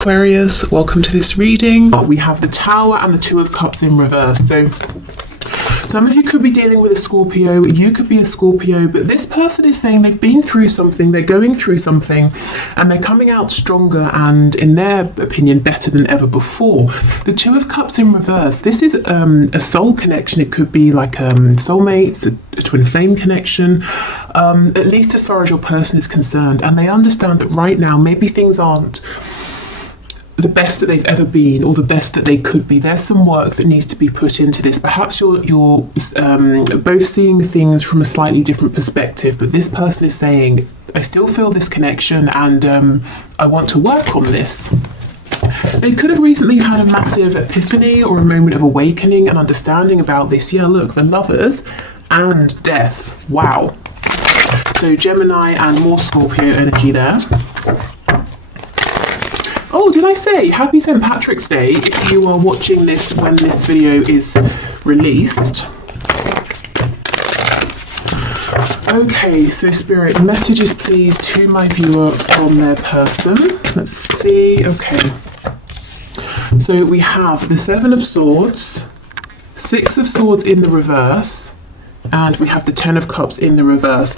Aquarius, welcome to this reading. We have the Tower and the Two of Cups in reverse. So some of you could be dealing with a Scorpio, you could be a Scorpio, but this person is saying they've been through something, they're going through something, and they're coming out stronger and, in their opinion, better than ever before. The Two of Cups in reverse, this is a soul connection. It could be like soulmates, a twin flame connection, at least as far as your person is concerned. And they understand that right now, maybe things aren't the best that they've ever been or the best that they could be. There's some work that needs to be put into this. Perhaps you're both seeing things from a slightly different perspective, but this person is saying, I still feel this connection and I want to work on this. They could have recently had a massive epiphany or a moment of awakening and understanding about this. Yeah, look, the Lovers and Death. Wow. So Gemini and more Scorpio energy there. Oh, did I say happy St. Patrick's Day if you are watching this when this video is released? Okay, so Spirit, messages please to my viewer from their person. Let's see. Okay. So we have the Seven of Swords, Six of Swords in the reverse, and we have the Ten of Cups in the reverse.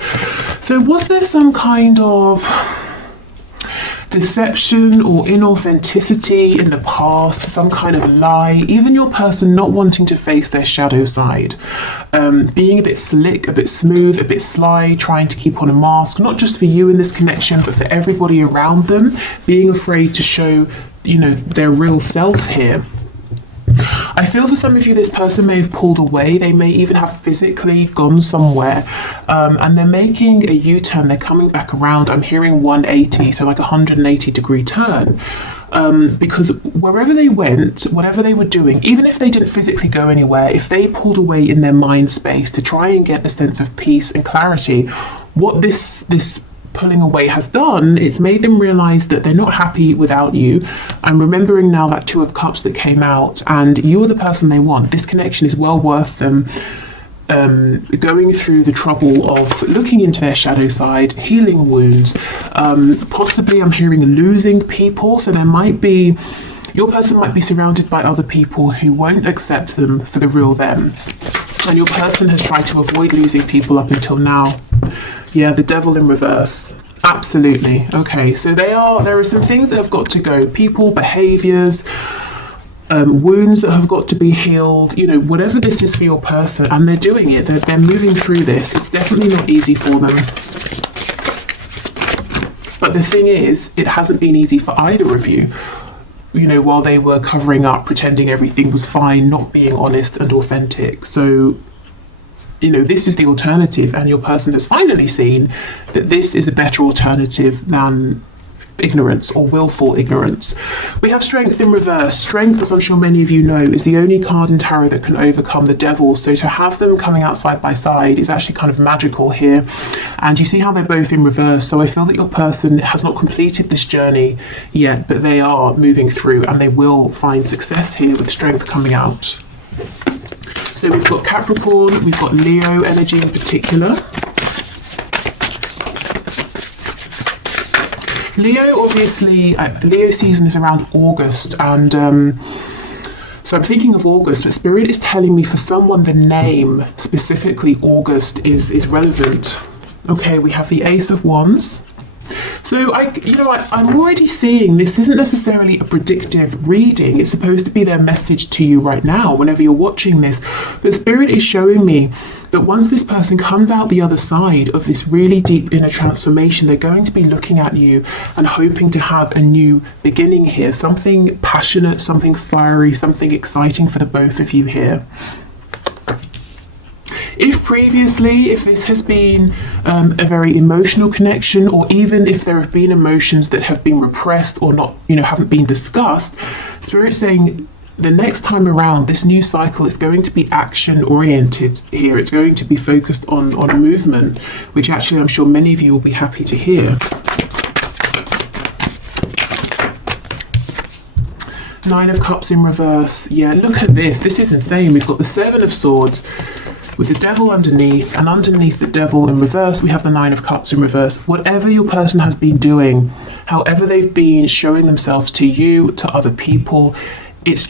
So was there some kind of deception or inauthenticity in the past, some kind of lie, even your person not wanting to face their shadow side, being a bit slick, a bit smooth, a bit sly, trying to keep on a mask, not just for you in this connection, but for everybody around them, being afraid to show, their real self here. I feel for some of you, this person may have pulled away. They may even have physically gone somewhere, and they're making a U-turn. They're coming back around. I'm hearing 180, so like a 180-degree turn, because wherever they went, whatever they were doing, even if they didn't physically go anywhere, if they pulled away in their mind space to try and get the sense of peace and clarity, what this pulling away has done, it's made them realize that they're not happy without you. I'm remembering now that Two of Cups that came out, and you're the person they want. This connection is well worth them going through the trouble of looking into their shadow side, healing wounds, possibly I'm hearing losing people. So your person might be surrounded by other people who won't accept them for the real them, and your person has tried to avoid losing people up until now. Yeah, the Devil in reverse. Absolutely. Okay, so there are some things that have got to go. People, behaviors, wounds that have got to be healed, whatever this is for your person, and they're doing it. They're moving through this. It's definitely not easy for them. But the thing is, it hasn't been easy for either of you. While they were covering up, pretending everything was fine, not being honest and authentic. So this is the alternative, and your person has finally seen that this is a better alternative than ignorance or willful ignorance. We have Strength in reverse. Strength, as I'm sure many of you know, is the only card in tarot that can overcome the devil. So to have them coming out side by side is actually kind of magical here. And you see how they're both in reverse. So I feel that your person has not completed this journey yet, but they are moving through, and they will find success here with Strength coming out. So we've got Capricorn, we've got Leo energy in particular. Leo, obviously, Leo season is around August, and so I'm thinking of August, but Spirit is telling me for someone the name, specifically August, is relevant. Okay, we have the Ace of Wands. So I'm already seeing this isn't necessarily a predictive reading. It's supposed to be their message to you right now, whenever you're watching this. But Spirit is showing me that once this person comes out the other side of this really deep inner transformation, they're going to be looking at you and hoping to have a new beginning here. Something passionate, something fiery, something exciting for the both of you here. If previously, if this has been a very emotional connection, or even if there have been emotions that have been repressed or not, haven't been discussed, Spirit's saying the next time around, this new cycle is going to be action oriented here. It's going to be focused on movement, which actually I'm sure many of you will be happy to hear. Nine of Cups in reverse. Yeah, look at this. This is insane. We've got the Seven of Swords. with the devil underneath, and underneath the devil in reverse, we have the Nine of Cups in reverse. Whatever your person has been doing, however they've been showing themselves to you, to other people, it's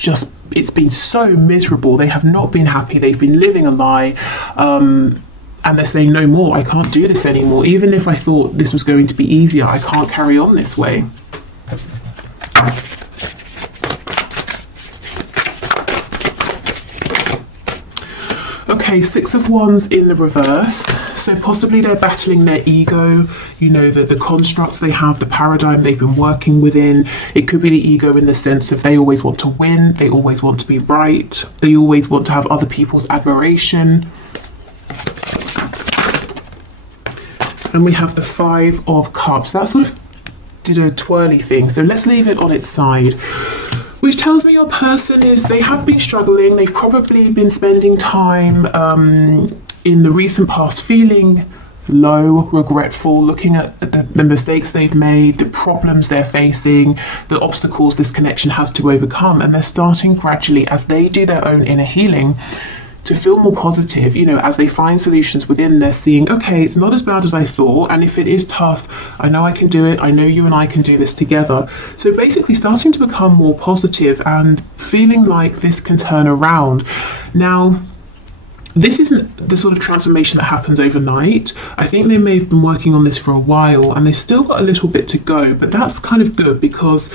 been so miserable. They have not been happy. They've been living a lie. And they're saying, no more, I can't do this anymore. Even if I thought this was going to be easier, I can't carry on this way. Okay, Six of Wands in the reverse. So possibly they're battling their ego, you know, the constructs they have, the paradigm they've been working within. It could be the ego in the sense of they always want to win, they always want to be right, they always want to have other people's admiration. And we have the Five of Cups. That sort of did a twirly thing. So let's leave it on its side. Which tells me your person they have been struggling. They've probably been spending time in the recent past feeling low, regretful, looking at the mistakes they've made, the problems they're facing, the obstacles this connection has to overcome. And they're starting gradually, as they do their own inner healing, to feel more positive. You know, as they find solutions within, they're seeing, okay, it's not as bad as I thought, and if it is tough, I know I can do it, I know you and I can do this together. So basically starting to become more positive and feeling like this can turn around. Now, this isn't the sort of transformation that happens overnight. I think they may have been working on this for a while, and they've still got a little bit to go, but that's kind of good, because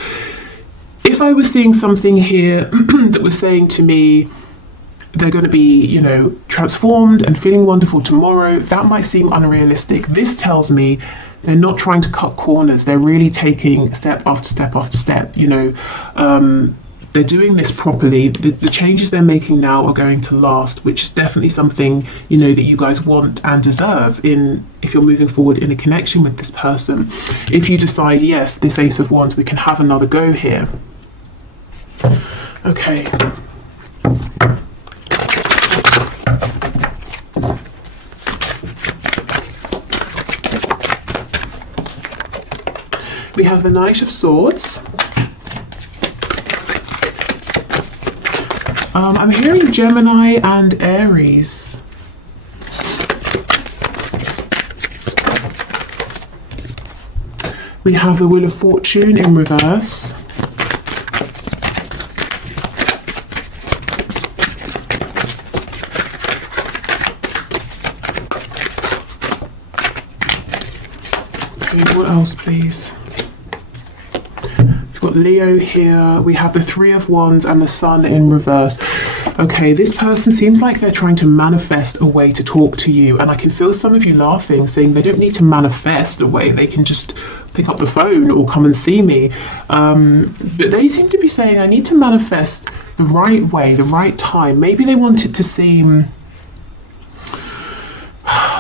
if I was seeing something here that was saying to me, they're going to be, you know, transformed and feeling wonderful tomorrow, that might seem unrealistic. This tells me they're not trying to cut corners. They're really taking step after step after step. You know, they're doing this properly. The changes they're making now are going to last, which is definitely something, you know, that you guys want and deserve if you're moving forward in a connection with this person. If you decide, yes, this Ace of Wands, we can have another go here. Okay. We have the Knight of Swords. I'm hearing Gemini and Aries. We have the Wheel of Fortune in reverse. Okay, what else, please? We've got Leo here. We have the Three of Wands and the Sun in reverse. Okay, this person seems like they're trying to manifest a way to talk to you, and I can feel some of you laughing, saying they don't need to manifest a way, they can just pick up the phone or come and see me. But they seem to be saying, I need to manifest the right way, the right time. Maybe they want it to seem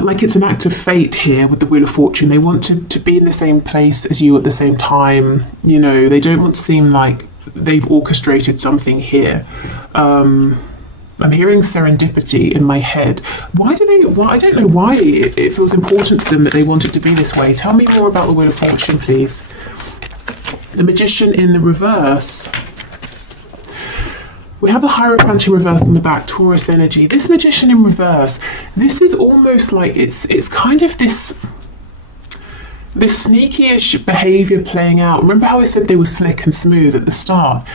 like it's an act of fate here with the Wheel of Fortune. They want to be in the same place as you at the same time. You know, they don't want to seem like they've orchestrated something here. I'm hearing serendipity in my head. I don't know why it feels important to them that they want it to be this way. Tell me more about the Wheel of Fortune, please. The Magician in the reverse. We have the Hierophant in reverse on the back, Taurus energy. This Magician in reverse, this is almost like it's kind of this sneaky-ish behaviour playing out. Remember how I said they were slick and smooth at the start?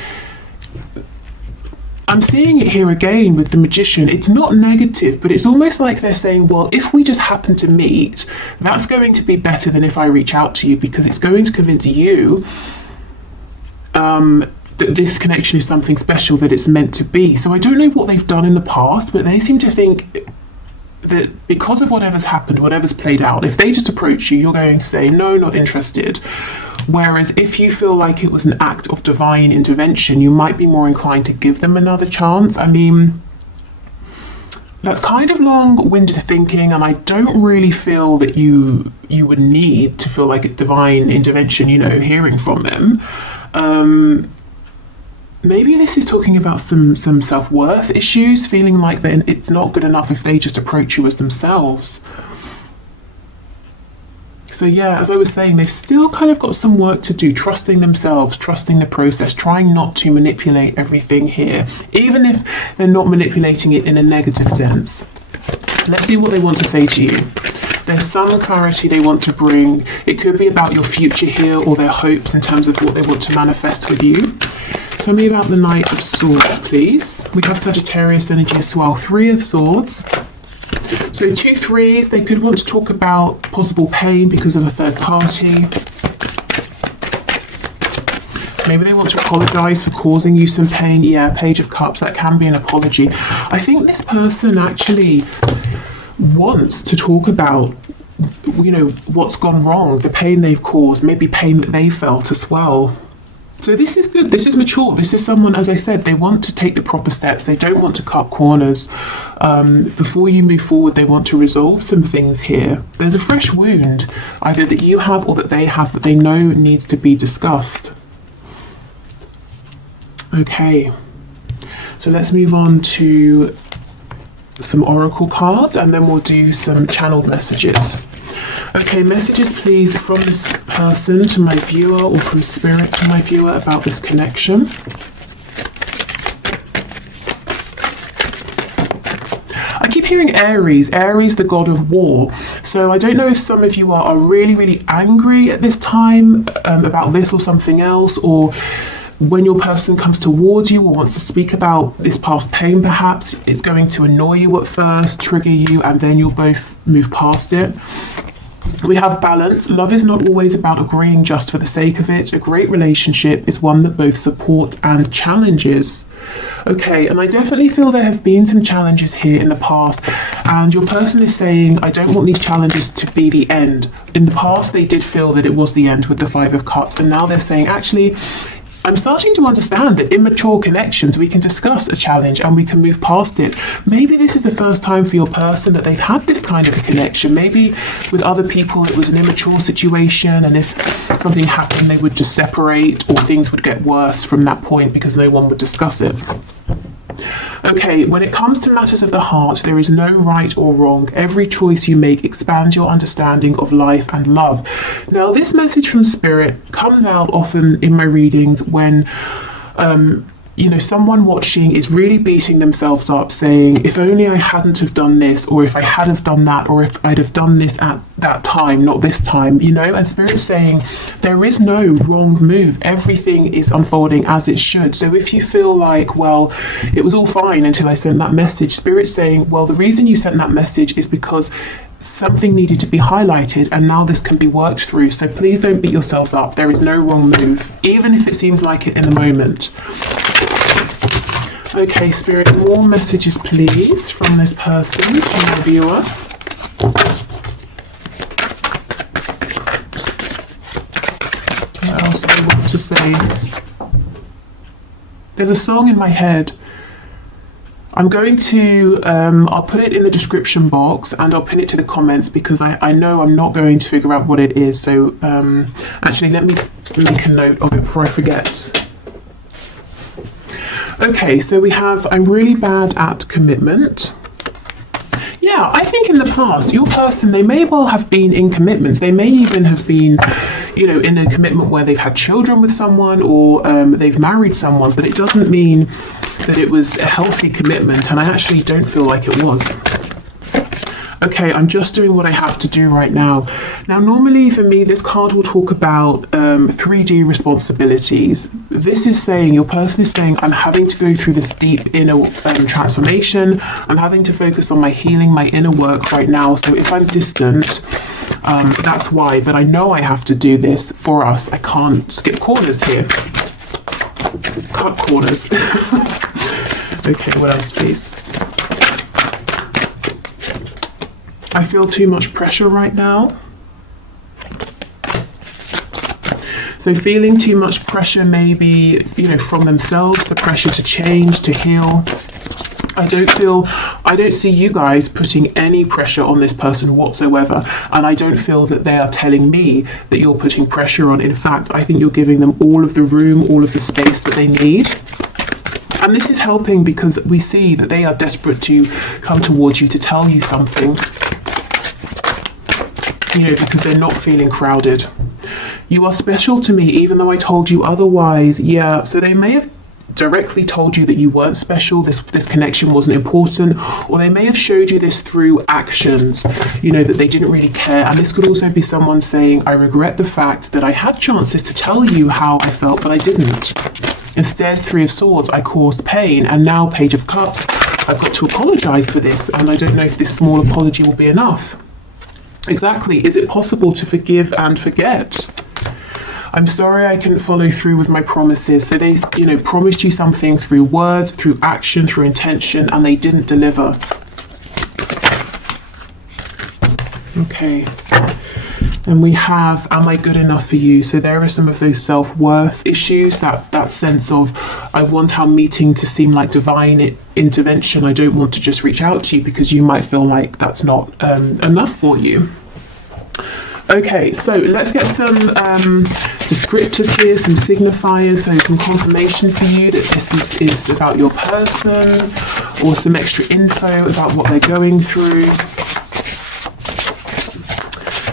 I'm seeing it here again with the Magician. It's not negative, but it's almost like they're saying, well, if we just happen to meet, that's going to be better than if I reach out to you, because it's going to convince you that this connection is something special, that it's meant to be. So I don't know what they've done in the past, but they seem to think that because of whatever's happened, whatever's played out, if they just approach you, you're going to say, no, not interested. Whereas if you feel like it was an act of divine intervention, you might be more inclined to give them another chance. I mean, that's kind of long-winded thinking, and I don't really feel that you would need to feel like it's divine intervention, you know, hearing from them. Maybe this is talking about some self-worth issues, feeling like that it's not good enough if they just approach you as themselves. So yeah, as I was saying, they've still kind of got some work to do, trusting themselves, trusting the process, trying not to manipulate everything here, even if they're not manipulating it in a negative sense. Let's see what they want to say to you. There's some clarity they want to bring. It could be about your future here, or their hopes in terms of what they want to manifest with you. Tell me about the Knight of Swords, please. We have Sagittarius energy as well. 3 of Swords. So 2 threes, they could want to talk about possible pain because of a third party. Maybe they want to apologise for causing you some pain. Yeah, Page of Cups, that can be an apology. I think this person actually wants to talk about, you know, what's gone wrong, the pain they've caused, maybe pain that they felt as well. So this is good, this is mature, this is someone, as I said, they want to take the proper steps, they don't want to cut corners. Before you move forward, they want to resolve some things here. There's a fresh wound, either that you have or that they have, that they know needs to be discussed. Okay, so let's move on to some oracle cards, and then we'll do some channeled messages. Okay, messages please from this person to my viewer, or from spirit to my viewer, about this connection. I keep hearing Aries, the god of war. So I don't know if some of you are really, really angry at this time about this or something else, or when your person comes towards you or wants to speak about this past pain, perhaps it's going to annoy you at first, trigger you, and then you'll both move past it. We have balance. Love is not always about agreeing just for the sake of it. A great relationship is one that both supports and challenges. Okay, and I definitely feel there have been some challenges here in the past, and your person is saying, I don't want these challenges to be the end. In the past, they did feel that it was the end with the 5 of Cups, and now they're saying, actually, I'm starting to understand that in mature connections, we can discuss a challenge and we can move past it. Maybe this is the first time for your person that they've had this kind of a connection. Maybe with other people it was an immature situation, and if something happened they would just separate, or things would get worse from that point because no one would discuss it. Okay, when it comes to matters of the heart, there is no right or wrong. Every choice you make expands your understanding of life and love. Now, this message from Spirit comes out often in my readings when you know, someone watching is really beating themselves up, saying, if only I hadn't have done this, or if I had have done that, or if I'd have done this at that time, not this time, you know. And Spirit's saying there is no wrong move. Everything is unfolding as it should. So if you feel like, well, it was all fine until I sent that message, Spirit's saying, well, the reason you sent that message is because something needed to be highlighted, and now this can be worked through. So please don't beat yourselves up. There is no wrong move, even if it seems like it in the moment. Okay, Spirit, more messages please from this person, from the viewer. What else do I want to say? There's a song in my head. I'm going to, I'll put it in the description box, and I'll pin it to the comments, because I know I'm not going to figure out what it is. So actually, let me make a note of it before I forget. Okay, so we have, I'm really bad at commitment. Yeah, I think in the past, your person, they may well have been in commitments. They may even have been, you know, in a commitment where they've had children with someone, or they've married someone, but it doesn't mean that it was a healthy commitment, and I actually don't feel like it was. Okay, I'm just doing what I have to do right now. Now, normally for me, this card will talk about 3D responsibilities. This is saying, your person is saying, I'm having to go through this deep inner transformation. I'm having to focus on my healing, my inner work right now. So if I'm distant, that's why. But I know I have to do this for us. I can't skip corners here. Cut corners. Okay, what else, please? I feel too much pressure right now. So feeling too much pressure, maybe, you know, from themselves, the pressure to change, to heal. I don't see you guys putting any pressure on this person whatsoever, and I don't feel that they are telling me that you're putting pressure on. In fact, I think you're giving them all of the room, all of the space that they need. And this is helping, because we see that they are desperate to come towards you to tell you something, you know, because they're not feeling crowded. You are special to me, even though I told you otherwise. Yeah, so they may have directly told you that you weren't special, this connection wasn't important, or they may have showed you this through actions, you know, that they didn't really care. And this could also be someone saying, I regret the fact that I had chances to tell you how I felt, but I didn't. Instead, Three of Swords, I caused pain, and now Page of Cups, I've got to apologise for this, and I don't know if this small apology will be enough. Exactly. Is it possible to forgive and forget? I'm sorry I couldn't follow through with my promises. So they, you know, promised you something through words, through action, through intention, and they didn't deliver. Okay. And we have, am I good enough for you? So there are some of those self-worth issues, that sense of, I want our meeting to seem like divine intervention. I don't want to just reach out to you because you might feel like that's not enough for you. Okay, so let's get some descriptors here, some signifiers, so some confirmation for you that this is about your person, or some extra info about what they're going through.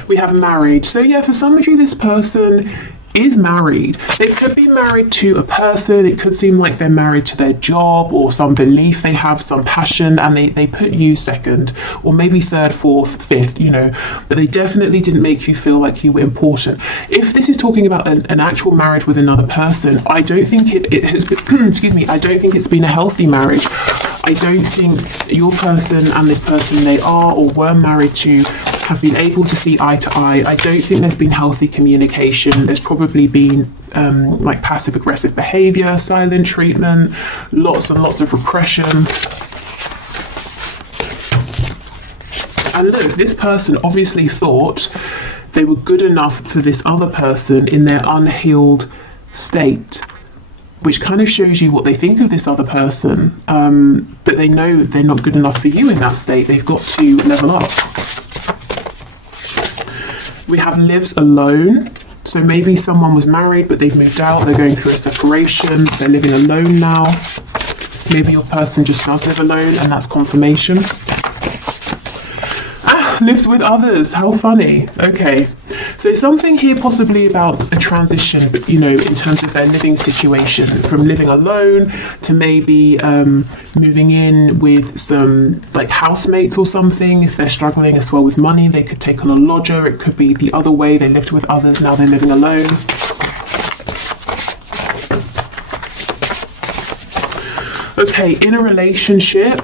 We have married. So yeah, for some of you, this person is married. They could be married to a person. It could seem like they're married to their job or some belief they have, some passion, and they put you second, or maybe third, fourth, fifth, you know, but they definitely didn't make you feel like you were important. If this is talking about an actual marriage with another person, I don't think it has been, excuse me, I don't think it's been a healthy marriage. I don't think your person and this person they are or were married to have been able to see eye to eye. I don't think there's been healthy communication. There's probably been like passive aggressive behavior, silent treatment, lots and lots of repression. And look, this person obviously thought they were good enough for this other person in their unhealed state, which kind of shows you what they think of this other person, but they know they're not good enough for you in that state. They've got to level up. We have lives alone. So maybe someone was married, but they've moved out. They're going through a separation. They're living alone now. Maybe your person just does live alone, and that's confirmation. Lives with others. How funny. Okay. So something here possibly about a transition, but you know, in terms of their living situation, from living alone to maybe moving in with some like housemates or something. If they're struggling as well with money, they could take on a lodger. It could be the other way. They lived with others, now they're living alone. Okay, in a relationship,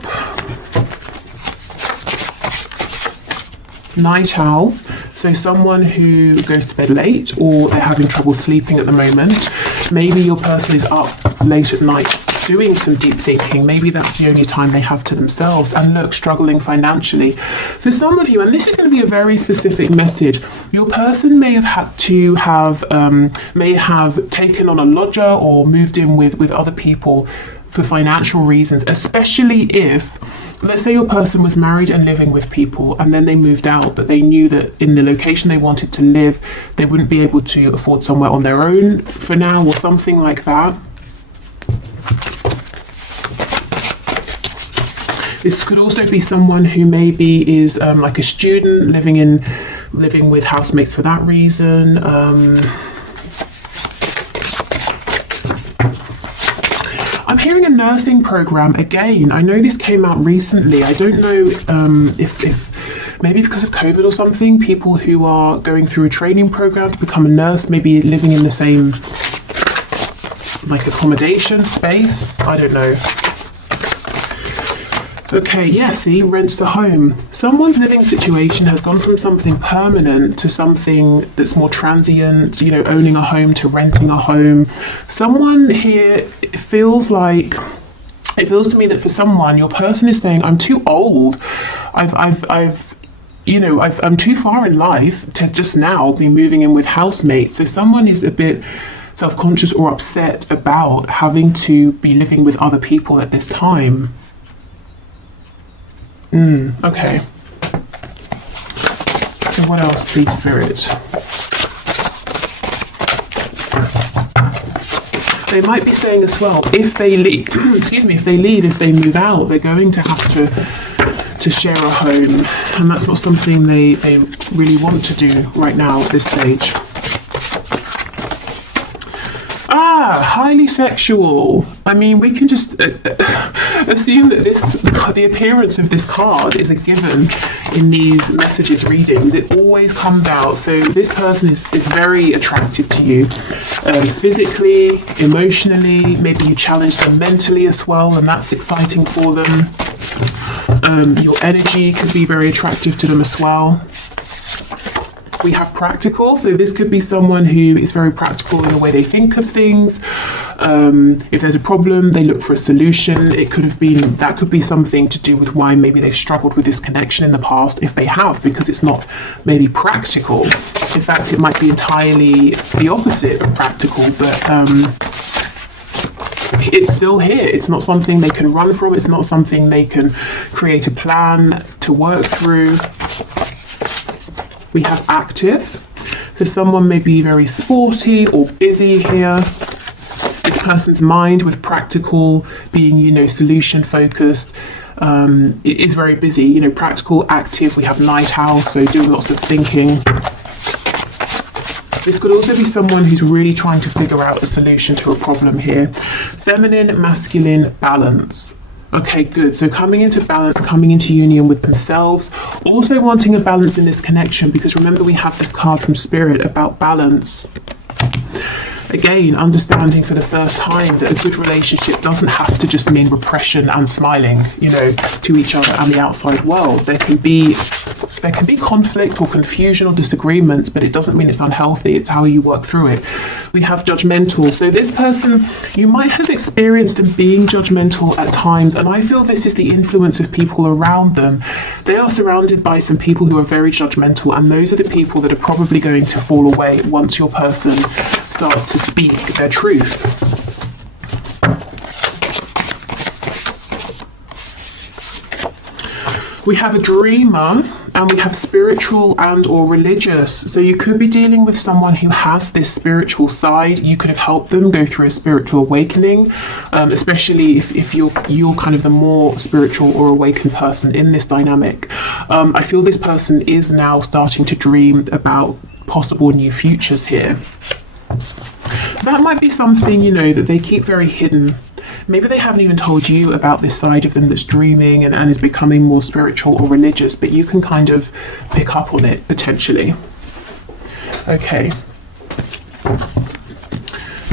night owl. So someone who goes to bed late, or they're having trouble sleeping at the moment. Maybe your person is up late at night doing some deep thinking. Maybe that's the only time they have to themselves, and look, struggling financially. For some of you, and this is going to be a very specific message, your person may have had to have taken on a lodger or moved in with other people for financial reasons, especially if, let's say your person was married and living with people, and then they moved out, but they knew that in the location they wanted to live, they wouldn't be able to afford somewhere on their own for now, or something like that. This could also be someone who maybe is like a student living with housemates for that reason. I'm hearing a nursing program again. I know this came out recently. I don't know if maybe because of COVID or something, people who are going through a training program to become a nurse, maybe living in the same like accommodation space. I don't know. Okay, yeah, see, rents a home. Someone's living situation has gone from something permanent to something that's more transient, you know, owning a home to renting a home. Someone here, it feels to me that for someone, your person is saying, I'm too old. I'm too far in life to just now be moving in with housemates. So someone is a bit self-conscious or upset about having to be living with other people at this time. Okay. So what else, please, Spirit? They might be saying as well, if they leave, if they move out, they're going to have to share a home, and that's not something they really want to do right now at this stage. highly sexual. I mean, we can just assume that the appearance of this card is a given in these messages readings. It always comes out. So this person is very attractive to you, physically, emotionally. Maybe you challenge them mentally as well, and that's exciting for them. Your energy could be very attractive to them as well. We have practical, so this could be someone who is very practical in the way they think of things. If there's a problem, they look for a solution. That could be something to do with why maybe they've struggled with this connection in the past, if they have, because it's not maybe practical. In fact, it might be entirely the opposite of practical, but it's still here. It's not something they can run from. It's not something they can create a plan to work through. We have active. So someone may be very sporty or busy here. This person's mind, with practical being, solution focused, it is very busy. Practical, active. We have night owl, so doing lots of thinking. This could also be someone who's really trying to figure out a solution to a problem here. Feminine, masculine, balance. Okay, good. So coming into balance, coming into union with themselves, also wanting a balance in this connection, because remember we have this card from Spirit about balance. Again, understanding for the first time that a good relationship doesn't have to just mean repression and smiling, to each other and the outside world. There can be conflict or confusion or disagreements, but it doesn't mean it's unhealthy. It's how you work through it. We have judgmental. So this person, you might have experienced them being judgmental at times, and I feel this is the influence of people around them. They are surrounded by some people who are very judgmental, and those are the people that are probably going to fall away once your person starts to speak their truth. We have a dreamer, and we have spiritual and or religious. So you could be dealing with someone who has this spiritual side. You could have helped them go through a spiritual awakening, especially if you're kind of the more spiritual or awakened person in this dynamic. I feel this person is now starting to dream about possible new futures here. That might be something, that they keep very hidden. Maybe they haven't even told you about this side of them that's dreaming and is becoming more spiritual or religious, but you can kind of pick up on it potentially. Okay.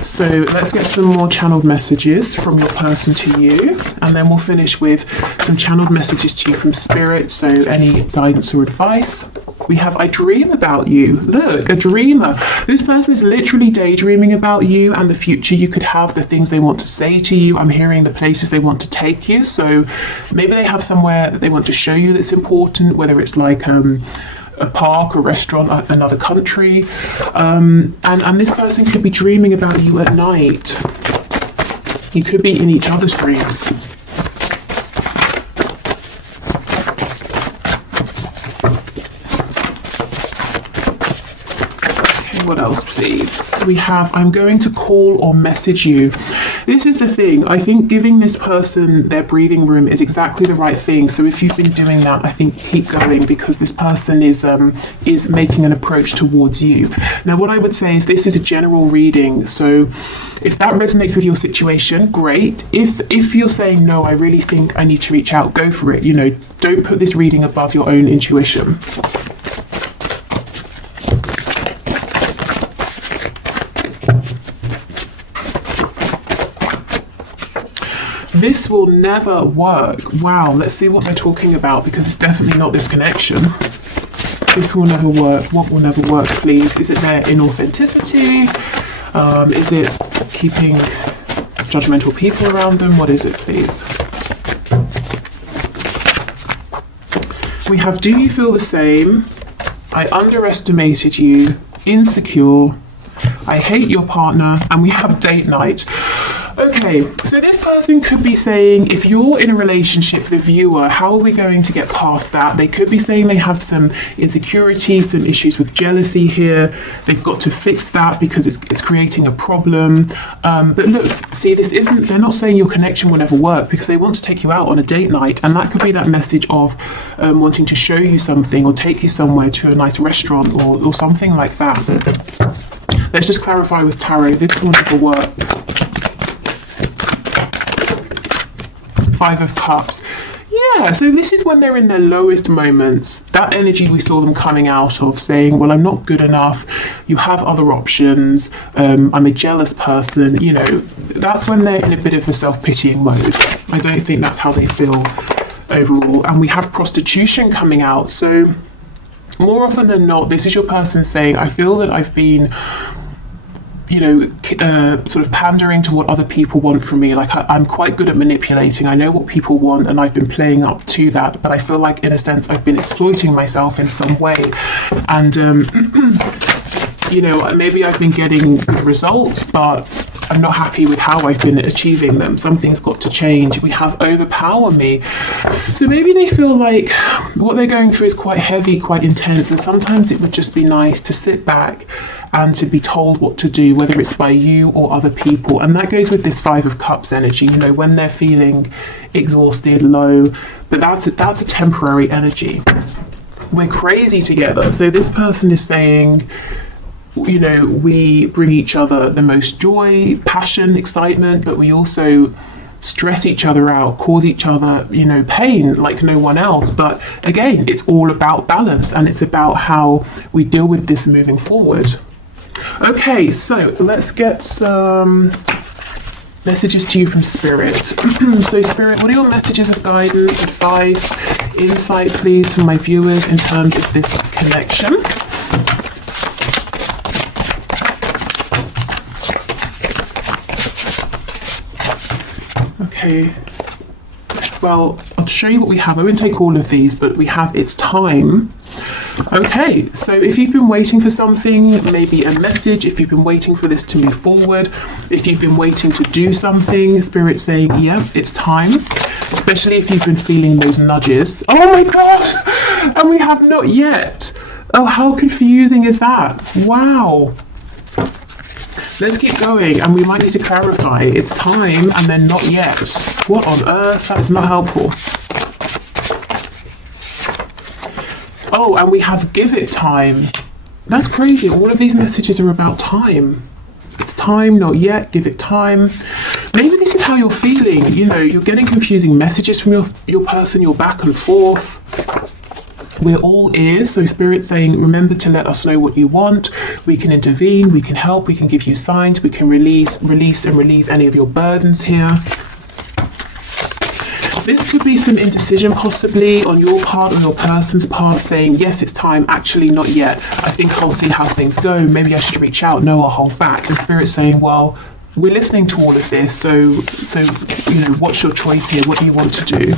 So let's get some more channeled messages from your person to you, and then we'll finish with some channeled messages to you from Spirit, so any guidance or advice. We have, I dream about you. Look, a dreamer. This person is literally daydreaming about you and the future you could have, the things they want to say to you. I'm hearing the places they want to take you. So maybe they have somewhere that they want to show you that's important, whether it's like a park, a restaurant, another country. And this person could be dreaming about you at night. You could be in each other's dreams. What else, please? We have, I'm going to call or message you. This is the thing. I think giving this person their breathing room is exactly the right thing. So if you've been doing that, I think keep going, because this person is making an approach towards you. Now, what I would say is this is a general reading. So if that resonates with your situation, great. If you're saying, no, I really think I need to reach out, go for it. Don't put this reading above your own intuition. This will never work. Wow, let's see what they're talking about, because it's definitely not this connection. This will never work. What will never work, please? Is it their inauthenticity? Is it keeping judgmental people around them? What is it, please? We have, do you feel the same? I underestimated you. Insecure. I hate your partner. And we have date night. Okay, so this person could be saying, if you're in a relationship, the viewer, how are we going to get past that? They could be saying they have some insecurities, some issues with jealousy here. They've got to fix that because it's creating a problem. But look, see, they're not saying your connection will never work, because they want to take you out on a date night. And that could be that message of wanting to show you something or take you somewhere to a nice restaurant or something like that. Let's just clarify with tarot, this will never work. Five of Cups. Yeah, so this is when they're in their lowest moments. That energy we saw them coming out of, saying, well, I'm not good enough, you have other options, I'm a jealous person, you know, that's when they're in a bit of a self-pitying mode. I don't think that's how they feel overall. And we have prostitution coming out, so more often than not, this is your person saying, I feel that I've been, you know, sort of pandering to what other people want from me. Like I'm quite good at manipulating. I know what people want and I've been playing up to that, but I feel like in a sense I've been exploiting myself in some way. And, you know, maybe I've been getting good results, but I'm not happy with how I've been achieving them. Something's got to change. We have overpower me. So maybe they feel like what they're going through is quite heavy, quite intense, and sometimes it would just be nice to sit back and to be told what to do, whether it's by you or other people. And that goes with this Five of Cups energy, you know, when they're feeling exhausted, low, but that's a temporary energy. We're crazy together. So this person is saying, you know, we bring each other the most joy, passion, excitement, but we also stress each other out, cause each other, you know, pain like no one else. But again, it's all about balance, and it's about how we deal with this moving forward. Okay, so let's get some messages to you from Spirit. So Spirit, what are your messages of guidance, advice, insight, please, for my viewers in terms of this connection? Okay, well, I'll show you what we have. I won't take all of these, but we have It's Time. Okay, so if you've been waiting for something, maybe a message, if you've been waiting for this to move forward, if you've been waiting to do something, Spirit saying, yeah, it's time. Especially if you've been feeling those nudges. Oh my God! And we have not yet. Oh, how confusing is that? Wow. Let's keep going, and we might need to clarify. It's time and then not yet. What on earth? That is not helpful. Oh, and we have give it time. That's crazy. All of these messages are about time. It's time, not yet, give it time. Maybe this is how you're feeling. You know, you're getting confusing messages from your person, you're back and forth. We're all ears, so Spirit saying, remember to let us know what you want. We can intervene, we can help, we can give you signs, we can release and relieve any of your burdens here. This could be some indecision possibly on your part or your person's part, saying, yes, it's time, actually not yet. I think I'll see how things go. Maybe I should reach out. No, I'll hold back. And Spirit saying, well, we're listening to all of this, so you know, what's your choice here? What do you want to do?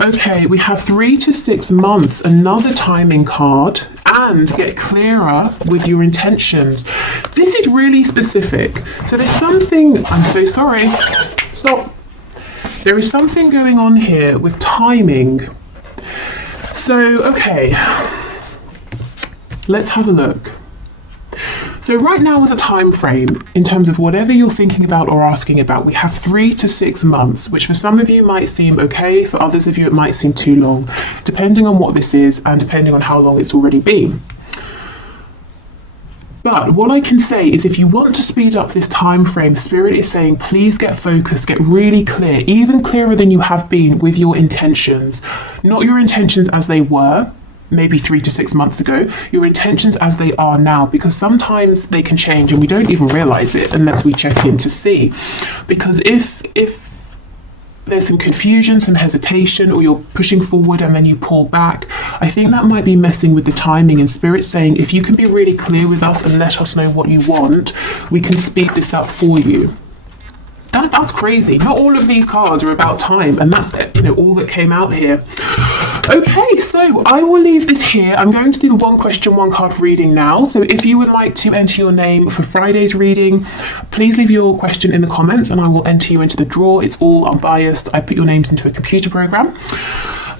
Okay, we have 3 to 6 months, another timing card, and get clearer with your intentions. This is really specific. So there's something, I'm so sorry, stop. There is something going on here with timing. So, okay, let's have a look. So right now as a time frame, in terms of whatever you're thinking about or asking about, we have 3 to 6 months, which for some of you might seem okay, for others of you it might seem too long, depending on what this is and depending on how long it's already been. But what I can say is if you want to speed up this time frame, Spirit is saying please get focused, get really clear, even clearer than you have been with your intentions. Not your intentions as they were, maybe 3 to 6 months ago, your intentions as they are now, because sometimes they can change and we don't even realize it unless we check in to see. Because if there's some confusion, some hesitation, or you're pushing forward and then you pull back, I think that might be messing with the timing. And Spirit saying if you can be really clear with us and let us know what you want, we can speed this up for you. That's crazy. Not all of these cards are about time, and that's, you know, all that came out here. Okay, so I will leave this here. I'm going to do the 1 question, 1 card reading now. So if you would like to enter your name for Friday's reading, please leave your question in the comments and I will enter you into the draw. It's all unbiased. I put your names into a computer program.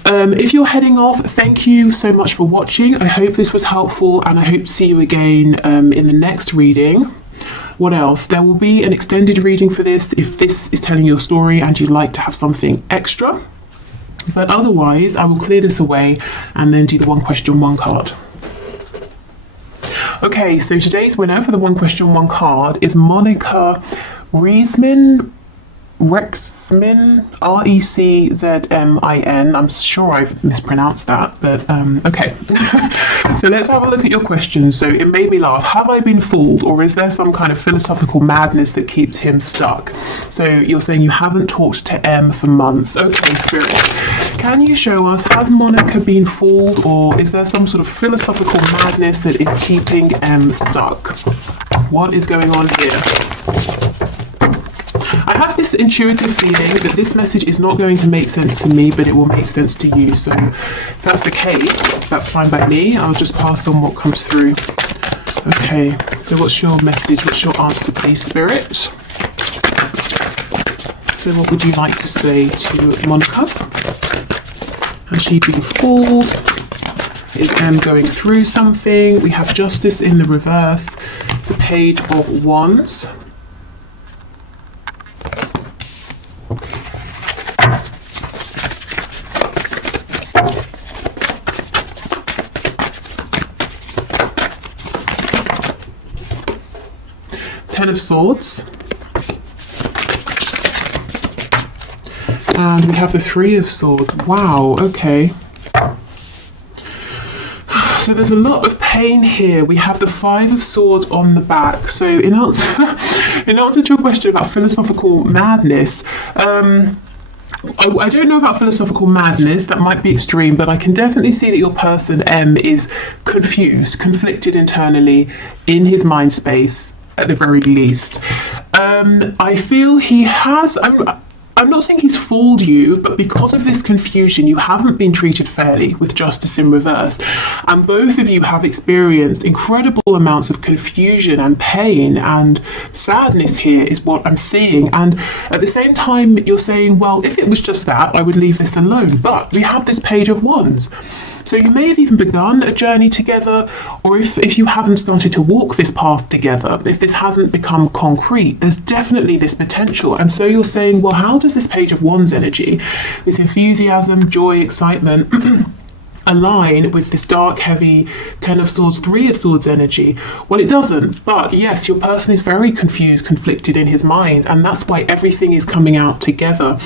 If you're heading off, thank you so much for watching. I hope this was helpful and I hope to see you again in the next reading. What else? There will be an extended reading for this if this is telling your story and you'd like to have something extra. But otherwise, I will clear this away and then do the 1 question, 1 card. Okay, so today's winner for the 1 question, 1 card is Monica Riesman. Rexmin, Reczmin. I'm sure I've mispronounced that, but okay. So let's have a look at your question. So it made me laugh. Have I been fooled, or is there some kind of philosophical madness that keeps him stuck? So you're saying you haven't talked to M for months. Okay, Spirit. Can you show us, has Monica been fooled, or is there some sort of philosophical madness that is keeping M stuck? What is going on here? I have this intuitive feeling that this message is not going to make sense to me, but it will make sense to you. So if that's the case, that's fine by me. I'll just pass on what comes through. Okay, so what's your message? What's your answer, please, Spirit? So what would you like to say to Monica? Has she been fooled? Is M going through something? We have Justice in the reverse, the Page of Wands. Ten of Swords, and we have the Three of Swords. Wow, okay. So there's a lot of pain here. We have the Five of Swords on the back. So in answer to your question about philosophical madness, I don't know about philosophical madness, that might be extreme, but I can definitely see that your person M is confused, conflicted internally in his mind space, at the very least. I feel he has, I'm not saying he's fooled you, but because of this confusion, you haven't been treated fairly with Justice in reverse. And both of you have experienced incredible amounts of confusion and pain and sadness here is what I'm seeing. And at the same time, you're saying, well, if it was just that, I would leave this alone. But we have this Page of Wands. So you may have even begun a journey together, or if you haven't started to walk this path together, if this hasn't become concrete, there's definitely this potential. And so you're saying, well, how does this Page of Wands energy, this enthusiasm, joy, excitement, align with this dark, heavy Ten of Swords, Three of Swords energy? Well, it doesn't. But yes, your person is very confused, conflicted in his mind, and that's why everything is coming out together.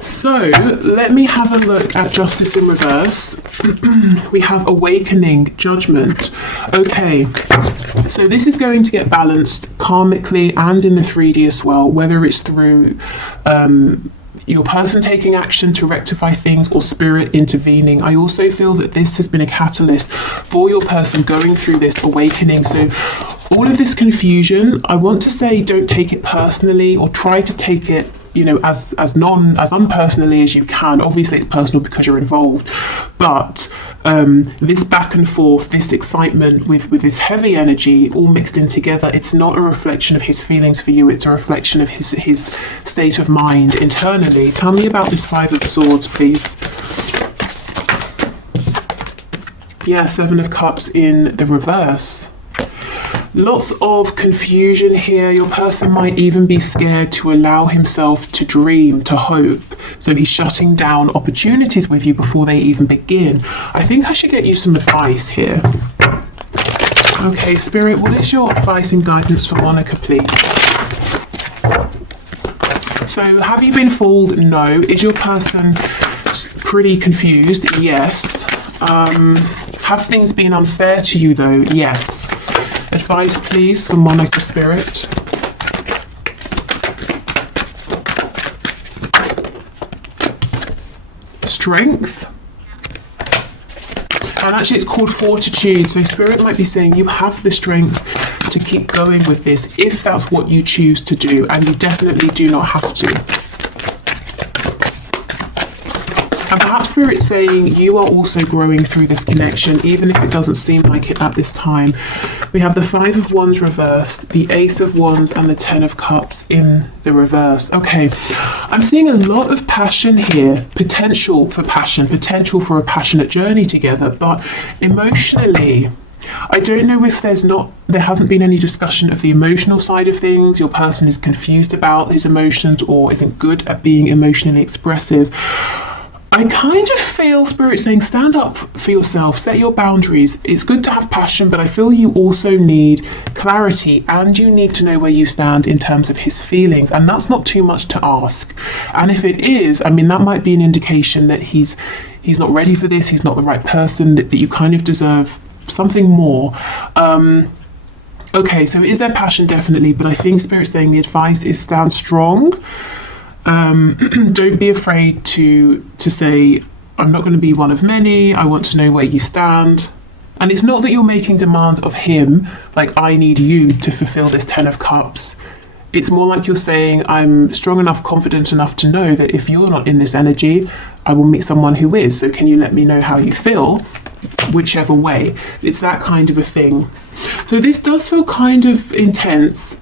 So let me have a look at Justice in reverse. We have Awakening, Judgment. Okay, so this is going to get balanced karmically and in the 3D as well, whether it's through your person taking action to rectify things or spirit intervening. I also feel that this has been a catalyst for your person going through this awakening. So all of this confusion, I want to say, don't take it personally, or try to take it, you know, as unpersonally as you can. Obviously it's personal because you're involved, but this back and forth, this excitement with this heavy energy all mixed in together, it's not a reflection of his feelings for you, it's a reflection of his state of mind internally. Tell me about this Five of Swords, please. Yeah, Seven of Cups in the reverse. Lots of confusion here. Your person might even be scared to allow himself to dream, to hope. So he's shutting down opportunities with you before they even begin. I think I should get you some advice here. Okay, Spirit, what is your advice and guidance for Monica, please? So have you been fooled? No. Is your person pretty confused? Yes. Have things been unfair to you though? Yes. Advice, please, for Monica, Spirit. Strength. And actually it's called fortitude. So Spirit might be saying you have the strength to keep going with this if that's what you choose to do, and you definitely do not have to. And perhaps Spirit's saying you are also growing through this connection, even if it doesn't seem like it at this time. We have the Five of Wands reversed, the Ace of Wands, and the Ten of Cups in the reverse. Okay, I'm seeing a lot of passion here, potential for passion, potential for a passionate journey together, but emotionally, I don't know if there hasn't been any discussion of the emotional side of things. Your person is confused about his emotions or isn't good at being emotionally expressive. I kind of feel Spirit saying stand up for yourself, set your boundaries. It's good to have passion, but I feel you also need clarity, and you need to know where you stand in terms of his feelings, and that's not too much to ask. And if it is, I mean, that might be an indication that he's not ready for this, he's not the right person, that you kind of deserve something more. Okay, so is there passion? Definitely, but I think Spirit's saying the advice is stand strong. Don't be afraid to say, I'm not going to be one of many, I want to know where you stand. And it's not that you're making demands of him, like I need you to fulfill this 10 of Cups. It's more like you're saying, I'm strong enough, confident enough to know that if you're not in this energy, I will meet someone who is. So can you let me know how you feel? Whichever way. It's that kind of a thing. So this does feel kind of intense.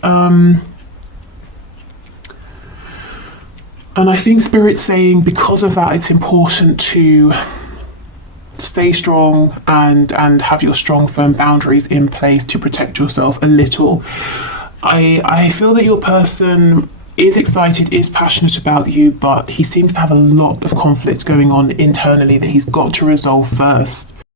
And I think Spirit's saying because of that, it's important to stay strong and have your strong, firm boundaries in place to protect yourself a little. I feel that your person is excited, is passionate about you, but he seems to have a lot of conflict going on internally that he's got to resolve first.